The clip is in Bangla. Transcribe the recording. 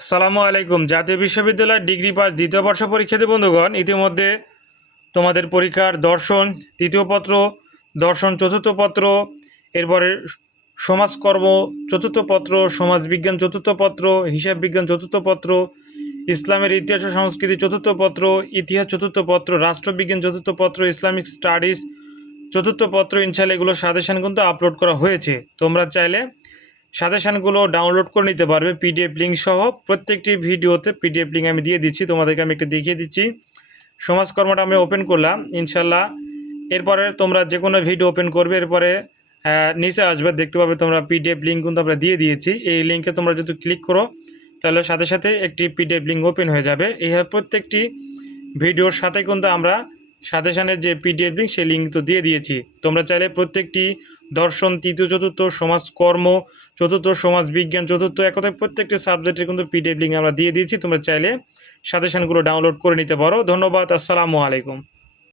আসসালামু আলাইকুম। জাতীয় বিশ্ববিদ্যালয় ডিগ্রি পাস দ্বিতীয় বর্ষ পরীক্ষার্থী বন্ধুগণ, ইতিমধ্যে তোমাদের পরীক্ষার দর্শন তৃতীয় পত্র, দর্শন চতুর্থ পত্র, এরপরে সমাজকর্ম চতুর্থ পত্র, সমাজবিজ্ঞান চতুর্থ পত্র, হিসাব বিজ্ঞান চতুর্থ পত্র, ইসলামের ইতিহাস ও সংস্কৃতি চতুর্থ পত্র, ইতিহাস চতুর্থ পত্র, রাষ্ট্রবিজ্ঞান চতুর্থ পত্র, ইসলামিক স্টাডিজ চতুর্থ পত্র, ইনশাআল্লাহ এগুলো সাজেশান কিন্তু আপলোড করা হয়েছে। তোমরা চাইলে সাজেশানগুলো ডাউনলোড করে নিতে পারবে পিডিএফ লিঙ্ক সহ। প্রত্যেকটি ভিডিওতে পিডিএফ লিঙ্ক আমি দিয়ে দিচ্ছি, তোমাদেরকে আমি একটা দেখিয়ে দিচ্ছি। সমাজকর্মটা আমি ওপেন করলাম ইনশাল্লাহ। এরপরে তোমরা যে কোনো ভিডিও ওপেন করবে, এরপরে নিচে আসবে, দেখতে পাবে তোমরা পিডিএফ লিঙ্ক কিন্তু আমরা দিয়ে দিয়েছি। এই লিঙ্কে তোমরা যদি ক্লিক করো তাহলে সাথে সাথে একটি পিডিএফ লিঙ্ক ওপেন হয়ে যাবে। এইভাবে প্রত্যেকটি ভিডিওর সাথে কিন্তু আমরা সাজেশানের যে পিডিএফ লিঙ্ক সেই লিঙ্ক তো দিয়ে দিয়েছি। তোমরা চাইলে প্রত্যেকটি দর্শন তৃতীয় চতুর্থ, সমাজকর্ম চতুর্থ, সমাজ বিজ্ঞান চতুর্থ, এক কথায় প্রত্যেকটি সাবজেক্টের কিন্তু পিডিএফ লিঙ্ক আমরা দিয়ে দিয়েছি। তোমরা চাইলে সাজেশানগুলো ডাউনলোড করে নিতে পারো। ধন্যবাদ। আসসালামু আলাইকুম।